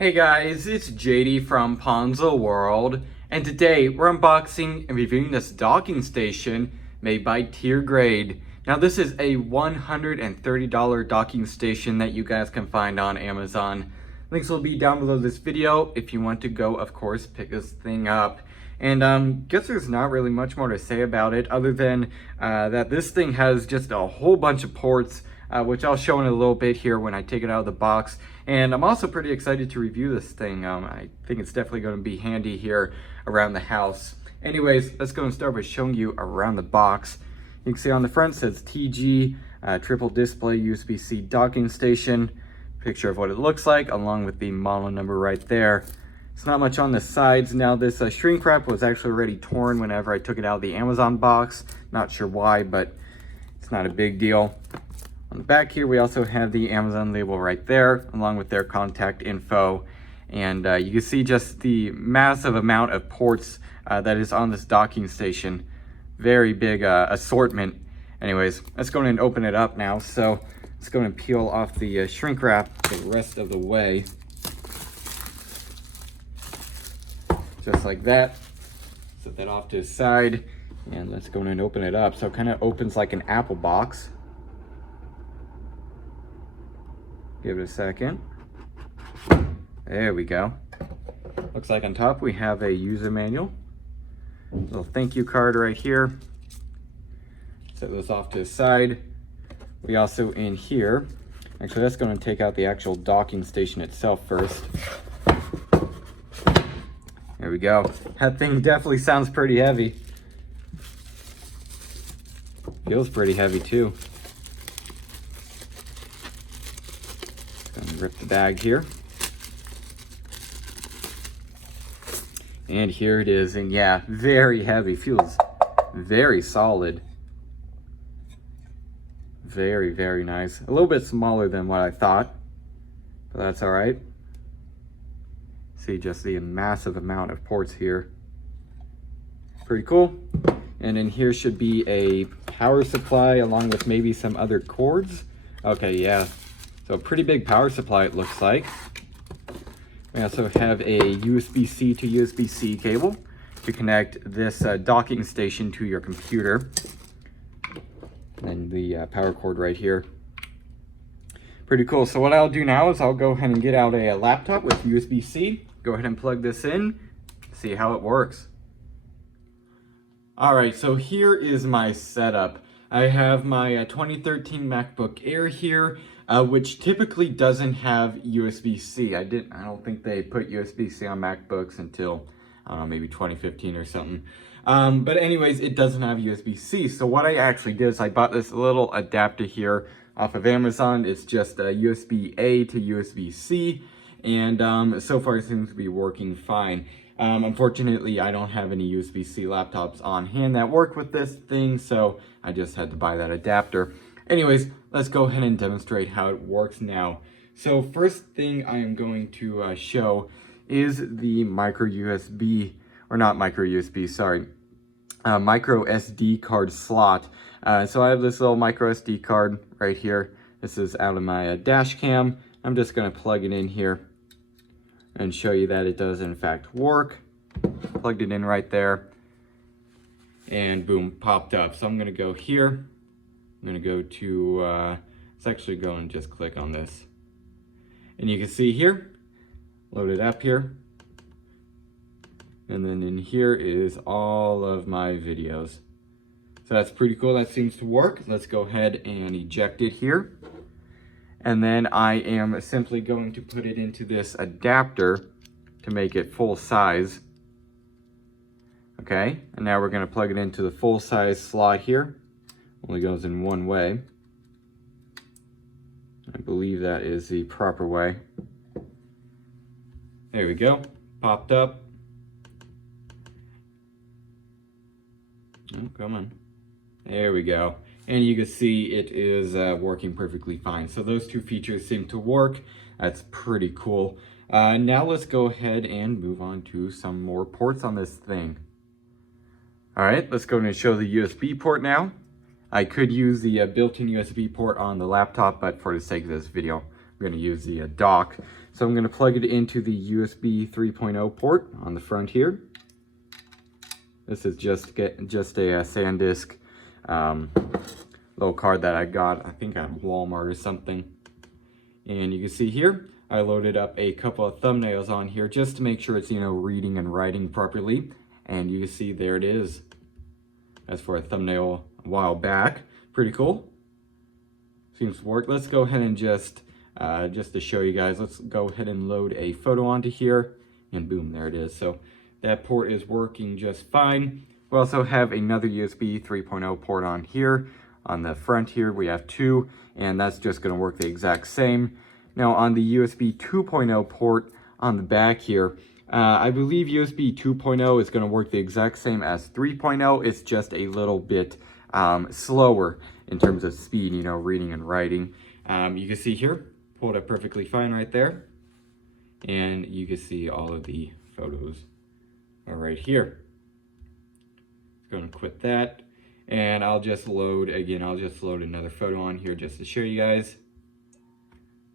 Hey guys, it's JD from Ponzo World, and today we're unboxing and reviewing this docking station made by Tiergrade. Now this is a $130 docking station that you guys can find on Amazon. Links will be down below this video if you want to go, of course, pick this thing up. And guess there's not really much more to say about it other than that this thing has just a whole bunch of ports, which I'll show in a little bit here when I take it out of the box. And I'm also pretty excited to review this thing. I think it's definitely going to be handy here around the house. Anyways, let's go and start by showing you around the box. You can see on the front it says TG, triple display USB-C docking station. Picture of what it looks like along with the model number right there. It's not much on the sides. Now this shrink wrap was actually already torn whenever I took it out of the Amazon box. Not sure why, but it's not a big deal. On the back here, we also have the Amazon label right there, along with their contact info. And you can see just the massive amount of ports that is on this docking station. Very big assortment. Anyways, let's go and open it up now. So let's go and peel off the shrink wrap the rest of the way. Just like that. Set that off to the side. And let's go and open it up. So it kind of opens like an Apple box. Give it a second. There we go. Looks like on top we have a user manual. Little thank you card right here. Set this off to the side. We also in here, actually that's going to take out the actual docking station itself first. There we go. That thing definitely sounds pretty heavy. Feels pretty heavy too. Rip the bag here. And here it is. And yeah, very heavy. Feels very solid. Very, very nice. A little bit smaller than what I thought, but that's all right. See just the massive amount of ports here. Pretty cool. And in here should be a power supply along with maybe some other cords. Okay, yeah. So a pretty big power supply it looks like. We also have a USB-C to USB-C cable to connect this docking station to your computer. And the power cord right here. Pretty cool. So what I'll do now is I'll go ahead and get out a laptop with USB-C. Go ahead and plug this in, see how it works. All right, so here is my setup. I have my 2013 MacBook Air here, which typically doesn't have USB-C. I don't think they put USB-C on MacBooks until, I don't know, maybe 2015 or something. But anyways, it doesn't have USB-C. So what I actually did is I bought this little adapter here off of Amazon. It's just a USB-A to USB-C. And so far it seems to be working fine. Unfortunately, I don't have any USB-C laptops on hand that work with this thing, so I just had to buy that adapter. Anyways, let's go ahead and demonstrate how it works now. So first thing I am going to show is the micro SD card slot. So I have this little micro SD card right here. This is out of my dash cam. I'm just going to plug it in here and show you that it does in fact work. Plugged it in right there and boom, popped up. So I'm going to go here. I'm going to go to, let's actually go and just click on this. And you can see here, load it up here. And then in here is all of my videos. So that's pretty cool. That seems to work. Let's go ahead and eject it here. And then I am simply going to put it into this adapter to make it full size. Okay, and now we're going to plug it into the full size slot here. Only goes in one way. I believe that is the proper way. There we go, popped up. Oh, come on. There we go. And you can see it is working perfectly fine. So those two features seem to work. That's pretty cool. Now let's go ahead and move on to some more ports on this thing. All right, let's go and show the USB port now. I could use the built-in USB port on the laptop, but for the sake of this video, going to use the dock. So I'm going to plug it into the USB 3.0 port on the front here. This is just a SanDisk little card that I got, I think at Walmart or something. And you can see here, I loaded up a couple of thumbnails on here just to make sure it's, reading and writing properly. And you can see there it is. That's for a thumbnail a while back. Pretty cool. Seems to work. Let's go ahead and just to show you guys, let's go ahead and load a photo onto here. And boom, there it is. So that port is working just fine. We also have another USB 3.0 port on here. On the front here, we have two, and that's just going to work the exact same. Now on the USB 2.0 port on the back here, I believe USB 2.0 is going to work the exact same as 3.0. It's just a little bit slower in terms of speed, reading and writing. You can see here, pulled up perfectly fine right there. And you can see all of the photos are right here. Going to quit that. And I'll just load another photo on here just to show you guys.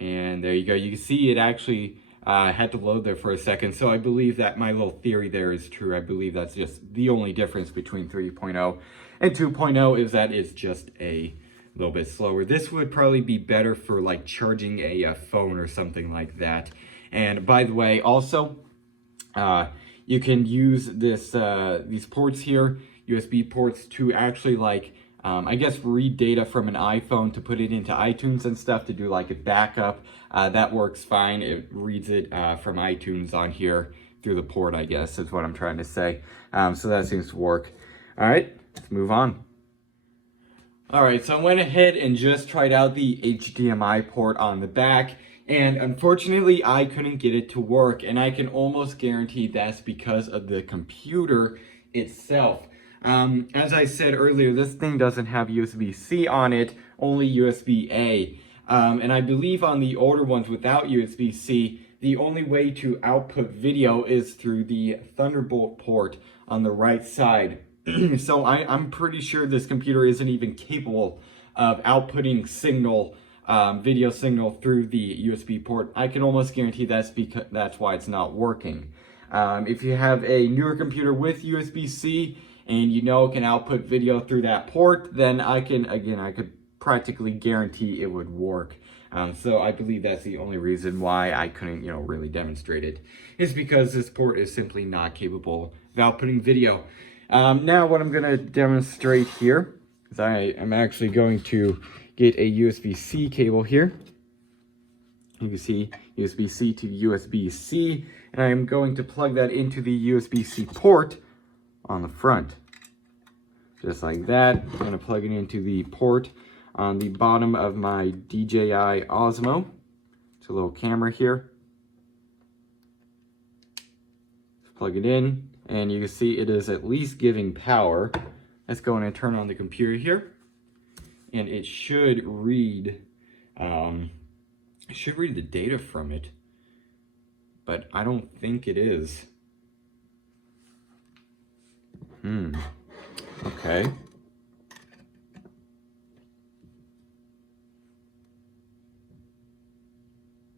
And there you go. You can see it actually had to load there for a second. So I believe that my little theory there is true. I believe that's just the only difference between 3.0 and 2.0 is that it's just a little bit slower. This would probably be better for like charging a phone or something like that. And by the way, also, you can use these ports here, USB ports, to actually I guess read data from an iPhone to put it into iTunes and stuff to do like a backup. That works fine. It reads it from iTunes on here through the port, I guess is what I'm trying to say. So that seems to work. All right, let's move on. All right, so I went ahead and just tried out the HDMI port on the back. And unfortunately, I couldn't get it to work. And I can almost guarantee that's because of the computer itself. As I said earlier, this thing doesn't have USB-C on it, only USB-A. And I believe on the older ones without USB-C, the only way to output video is through the Thunderbolt port on the right side. So I'm pretty sure this computer isn't even capable of outputting signal, video signal through the USB port. I can almost guarantee that's why it's not working. If you have a newer computer with USB-C and it can output video through that port, then I could practically guarantee it would work. So I believe that's the only reason why I couldn't, really demonstrate it, is because this port is simply not capable of outputting video. Now what I'm gonna demonstrate here is I am actually going to get a USB-C cable here. You can see USB-C to USB-C, and I'm going to plug that into the USB-C port on the front. Just like that. I'm going to plug it into the port on the bottom of my DJI Osmo. It's a little camera here. Let's plug it in, and you can see it is at least giving power. Let's go in and turn on the computer here, and it should read the data from it, but I don't think it is. Okay.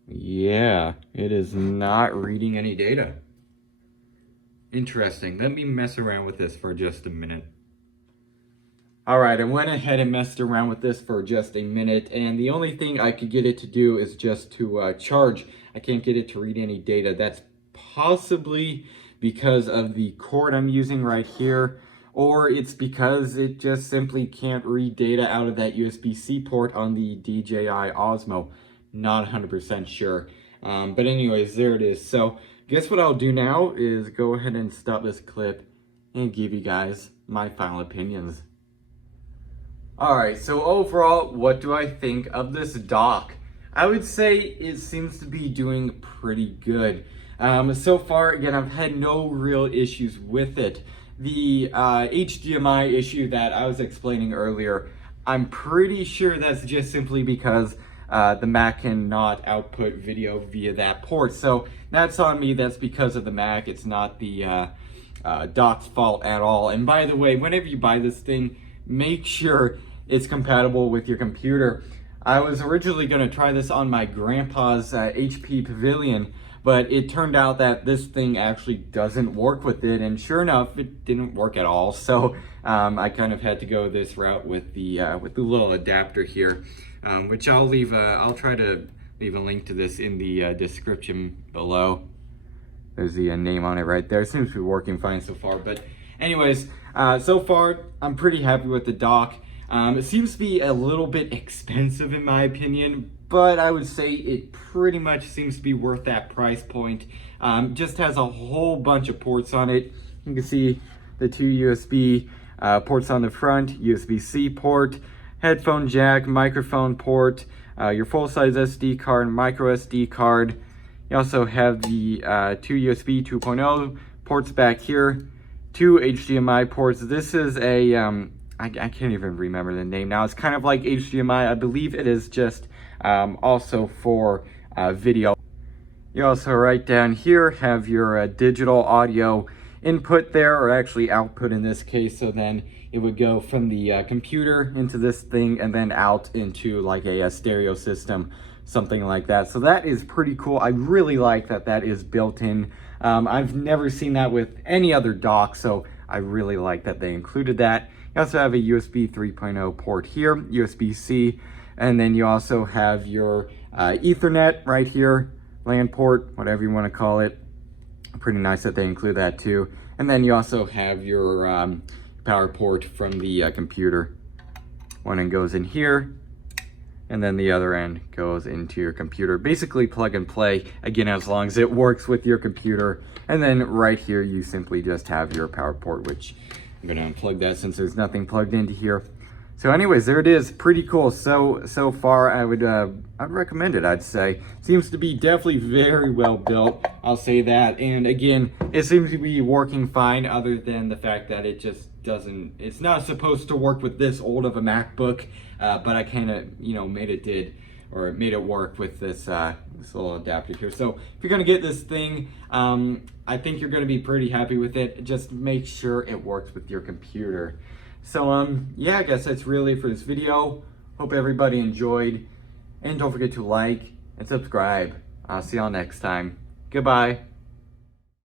Yeah, it is not reading any data. Interesting. Let me mess around with this for just a minute. Alright, I went ahead and messed around with this for just a minute, and the only thing I could get it to do is just to charge. I can't get it to read any data. That's possibly because of the cord I'm using right here, or it's because it just simply can't read data out of that USB-C port on the DJI Osmo. Not 100% sure. But anyways, there it is. So guess what I'll do now is go ahead and stop this clip and give you guys my final opinions. Alright, so overall, what do I think of this dock? I would say it seems to be doing pretty good. So far, again, I've had no real issues with it. The HDMI issue that I was explaining earlier, I'm pretty sure that's just simply because the Mac cannot output video via that port. So that's on me. That's because of the Mac. It's not the dock's fault at all. And by the way, whenever you buy this thing, make sure it's compatible with your computer. I was originally going to try this on my grandpa's HP Pavilion, but it turned out that this thing actually doesn't work with it, and sure enough, it didn't work at all. So I kind of had to go this route with the little adapter here, which I'll try to leave a link to this in the description below. There's the name on it right there. It seems to be working fine so far. But anyways, so far I'm pretty happy with the dock. It seems to be a little bit expensive in my opinion, but I would say it pretty much seems to be worth that price point. Just has a whole bunch of ports on it. You can see the 2 USB ports on the front, USB-C port, headphone jack, microphone port, your full-size SD card, micro SD card. You also have the 2 USB 2.0 ports back here, 2 HDMI ports. This is a, I can't even remember the name now. It's kind of like HDMI. I believe it is just also for video. You also right down here have your digital audio input there, or actually output in this case. So then it would go from the computer into this thing and then out into like a stereo system, something like that. So that is pretty cool. I really like that that is built in. I've never seen that with any other dock, so I really like that they included that. You also have a USB 3.0 port here, USB-C, and then you also have your Ethernet right here, LAN port, whatever you want to call it. Pretty nice that they include that too. And then you also have your power port from the computer. One end goes in here, and then the other end goes into your computer. Basically plug and play, again, as long as it works with your computer. And then right here, you simply just have your power port, which I'm gonna unplug that since there's nothing plugged into here. So anyways, there it is, pretty cool. So far, I'd recommend it, I'd say. Seems to be definitely very well built, I'll say that. And again, it seems to be working fine other than the fact that it just doesn't, it's not supposed to work with this old of a MacBook, but I kind of, made it work with this, this little adapter here. So if you're gonna get this thing, I think you're gonna be pretty happy with it. Just make sure it works with your computer. So yeah, I guess that's really it for this video. Hope everybody enjoyed, and don't forget to like and subscribe. I'll see y'all next time. Goodbye.